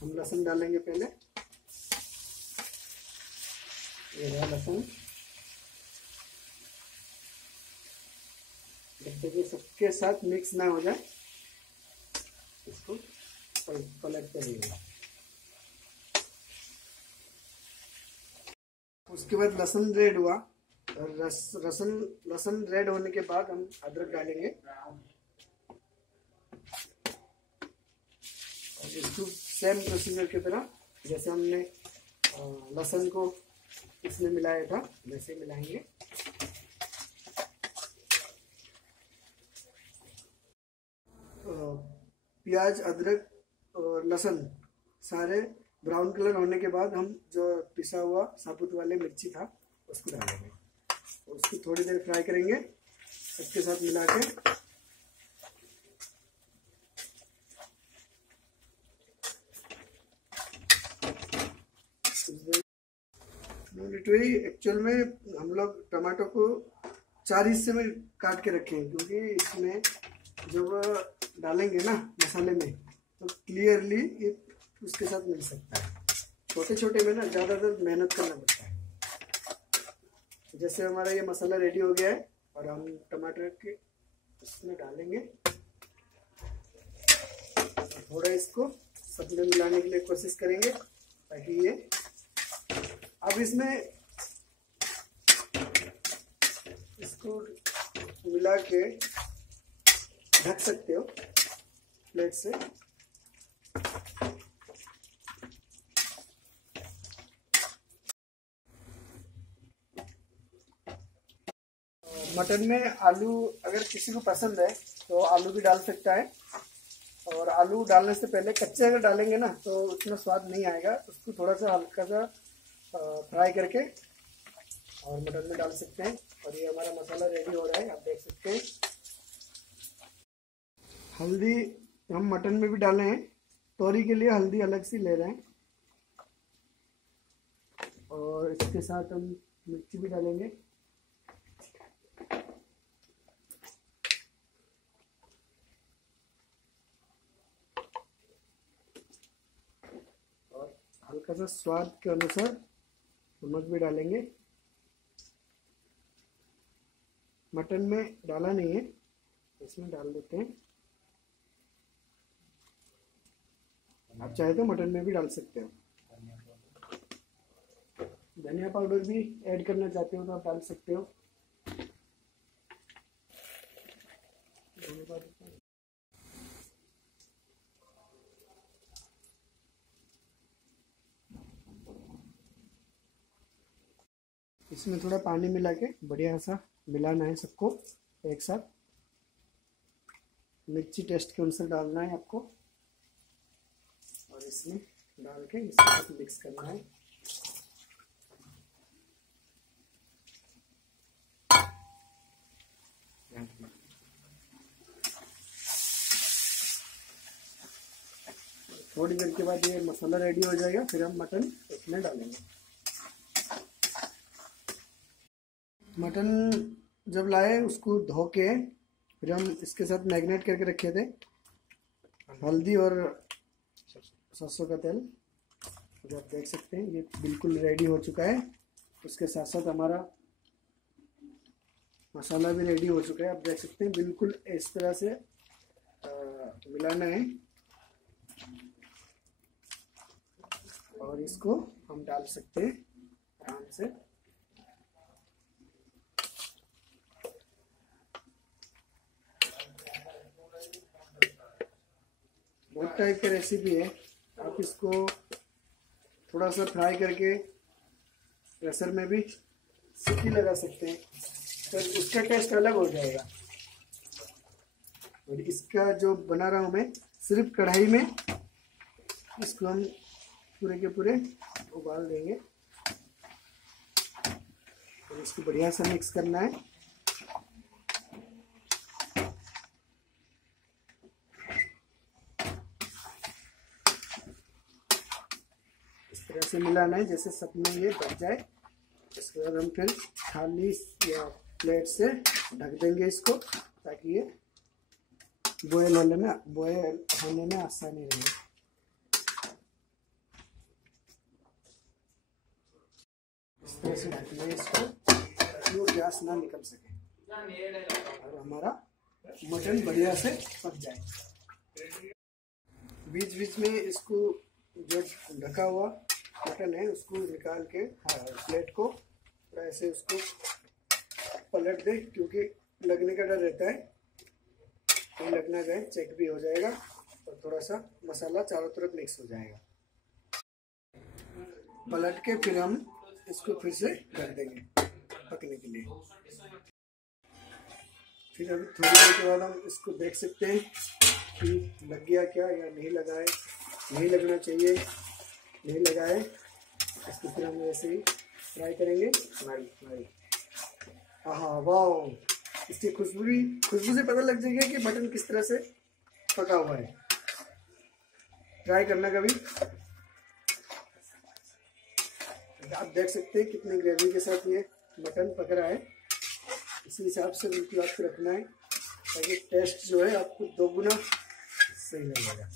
हम लहसुन डालेंगे पहले। ये रहा लहसुन। जब तक ये सबके साथ मिक्स ना हो जाए इसको पलटते रहिएगा। उसके बाद लहसुन रेड हुआ और लहसुन रेड होने के बाद हम अदरक डालेंगे और इसको सेम प्रोसीजर की तरह जैसे हमने लहसुन को इसमें मिलाया था वैसे मिलाएंगे। प्याज, अदरक और लहसुन सारे ब्राउन कलर होने के बाद हम जो पिसा हुआ साबुत वाले मिर्ची था उसको डालेंगे और उसको थोड़ी देर फ्राई करेंगे सबके साथ मिला के। एक्चुअल में हम लोग टमाटो को 4 हिस्से में काट के रखे हैं क्योंकि इसमें जब डालेंगे ना मसाले में तो क्लियरली ये उसके साथ मिल सकता है। छोटे छोटे में ना ज़्यादातर मेहनत करना पड़ता है। जैसे हमारा ये मसाला रेडी हो गया है और हम टमाटर के इसमें डालेंगे। थोड़ा इसको सब में मिलाने के लिए कोशिश करेंगे ताकि ये अब इसमें इसको मिला के ढक सकते हो प्लेट से। मटन में आलू अगर किसी को पसंद है तो आलू भी डाल सकता है और आलू डालने से पहले कच्चे अगर डालेंगे ना तो उतना स्वाद नहीं आएगा। उसको थोड़ा सा हल्का सा फ्राई करके और मटन में डाल सकते हैं। और ये हमारा मसाला रेडी हो रहा है, आप देख सकते हैं। हल्दी हम मटन में भी डाले हैं, तोरी के लिए हल्दी अलग से ले रहे हैं और इसके साथ हम मिर्ची भी डालेंगे। और हल्का सा स्वाद के अनुसार नमक भी डालेंगे। मटन में डाला नहीं है, इसमें डाल देते हैं। आप चाहे तो मटन में भी डाल सकते हो। धनिया पाउडर भी ऐड करना चाहते हो तो आप डाल सकते हो। इसमें थोड़ा पानी मिला के बढ़िया सा मिलाना है सबको एक साथ। मिर्ची टेस्ट के अनुसार डालना है आपको और इसमें डाल के इसके साथ मिक्स करना है। थोड़ी देर के बाद ये मसाला रेडी हो जाएगा, फिर हम मटन इसमें डालेंगे। मटन जब लाए उसको धो के फिर हम इसके साथ मैरिनेट करके रखे थे, हल्दी और सरसों का तेल। जो आप देख सकते हैं ये बिल्कुल रेडी हो चुका है। उसके साथ साथ हमारा मसाला भी रेडी हो चुका है। आप देख सकते हैं बिल्कुल इस तरह से मिलाना है और इसको हम डाल सकते हैं आराम से। बहुत टाइप का रेसिपी है। आप इसको थोड़ा सा फ्राई करके प्रेशर में भी सीटी लगा सकते हैं, तो उसका टेस्ट अलग हो जाएगा। और इसका जो बना रहा हूँ मैं सिर्फ कढ़ाई में, इसको हम पूरे के पूरे उबाल देंगे और इसको बढ़िया से मिक्स करना है। इस तरह से मिलाना है जैसे सब में ये बच जाए। इसके बाद हम फिर थाली या प्लेट से ढक देंगे इसको, ताकि ये बॉयल होने में आसानी रहे। इस तरह से ढक लें इसको ताकि वो गैस ना निकल सके और हमारा मटन बढ़िया से पक जाए। बीच बीच में इसको जो ढका हुआ मटन है उसको निकाल के प्लेट को ऐसे उसको पलट दे, क्योंकि लगने का डर रहता है। कहीं लग ना जाए, चेक भी हो जाएगा और थोड़ा सा मसाला चारों तरफ मिक्स हो जाएगा। पलट के फिर हम इसको फिर से ढक देंगे पकने के लिए। फिर अभी थोड़ी देर के बाद हम इसको देख सकते हैं कि लग गया क्या या नहीं लगा है। नहीं लगना चाहिए, नहीं लगा है। इसको फिर हम ऐसे ही फ्राई करेंगे। हाँ वाह, इसकी खुशबू से पता लग जाएगा कि मटन किस तरह से पका हुआ है। ट्राई करना कभी। आप देख सकते हैं कितनी ग्रेवी के साथ ये मटन पक रहा है। इसी हिसाब से बिल्कुल आपको रखना है ताकि टेस्ट जो है आपको दोगुना सही लगेगा।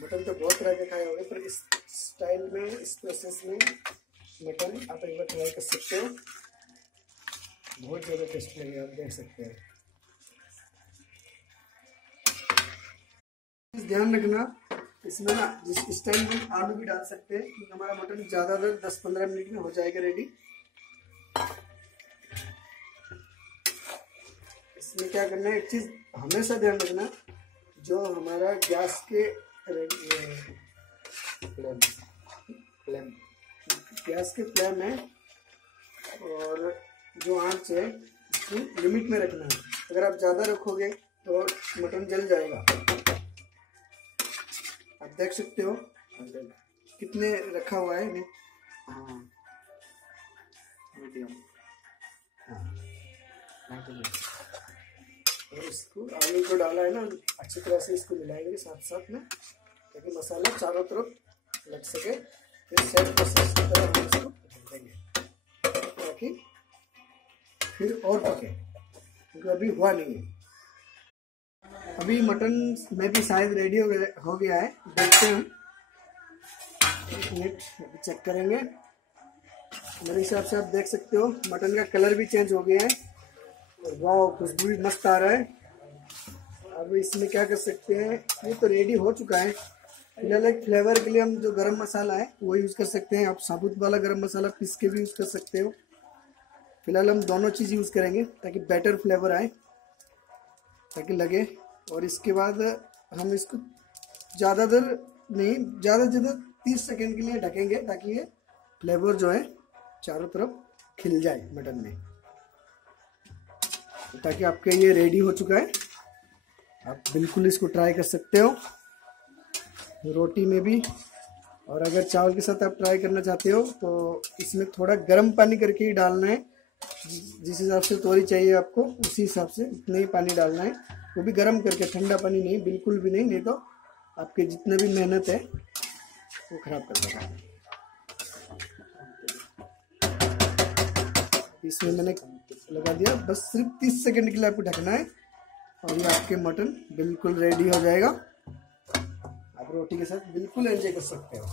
मटन तो बहुत तरह के खाए होंगे, पर इस स्टाइल में, इस प्रोसेस में मटन आप एक बार ट्राई कर सकते हो। बहुत ज़्यादा टेस्ट लगेगा, आप देख सकते हैं। ध्यान रखना इसमें ना, इस टाइम हम आलू भी डाल सकते हैं क्योंकि हमारा मटन ज़्यादा देर 10-15 मिनट में हो जाएगा रेडी। इसमें क्या करना है, एक चीज़ हमेशा ध्यान रखना, जो हमारा गैस के फ्लेम है और जो आंच है इसको लिमिट में रखना है। अगर आप ज़्यादा रखोगे तो मटन जल जाएगा। आप देख सकते हो कितने रखा हुआ है। हाँ मीडियम। और इसको आलू को डाला है ना, अच्छी तरह से इसको मिलाएंगे साथ साथ में ताकि मसाला चारों तरफ लग सके। फिर सेट प्रोसेस की तरह हम इसको देंगे ताकि फिर और पके, क्योंकि अभी हुआ नहीं है। अभी मटन में भी शायद रेडी हो गया है। देखते हैं, एक मिनट अभी चेक करेंगे। मेरे हिसाब से आप देख सकते हो मटन का कलर भी चेंज हो गया है और वाह, खुशबू भी मस्त आ रहा है। अब इसमें क्या कर सकते हैं, ये तो रेडी हो चुका है। फिलहाल एक फ्लेवर के लिए हम जो गरम मसाला है वो यूज़ कर सकते हैं। आप साबुत वाला गरम मसाला पीस के भी यूज़ कर सकते हो। फिलहाल हम दोनों चीज़ यूज़ करेंगे ताकि बेटर फ्लेवर आए, ताकि लगे। और इसके बाद हम इसको ज़्यादा देर नहीं, ज़्यादा से ज़्यादा 30 सेकेंड के लिए ढकेंगे ताकि ये फ्लेवर जो है चारों तरफ खिल जाए मटन में, ताकि आपके ये रेडी हो चुका है। आप बिल्कुल इसको ट्राई कर सकते हो रोटी में भी, और अगर चावल के साथ आप ट्राई करना चाहते हो तो इसमें थोड़ा गर्म पानी करके ही डालना है। जिस हिसाब से तोरी चाहिए आपको उसी हिसाब से उतना ही पानी डालना है, वो भी गर्म करके, ठंडा पानी नहीं, बिल्कुल भी नहीं, नहीं तो आपके जितने भी मेहनत है वो खराब कर देगा। इसमें मैंने लगा दिया, बस सिर्फ 30 सेकंड के लिए आपको ढकना है और ये आपके मटन बिल्कुल रेडी हो जाएगा। आप रोटी के साथ बिल्कुल एंजॉय कर सकते हो।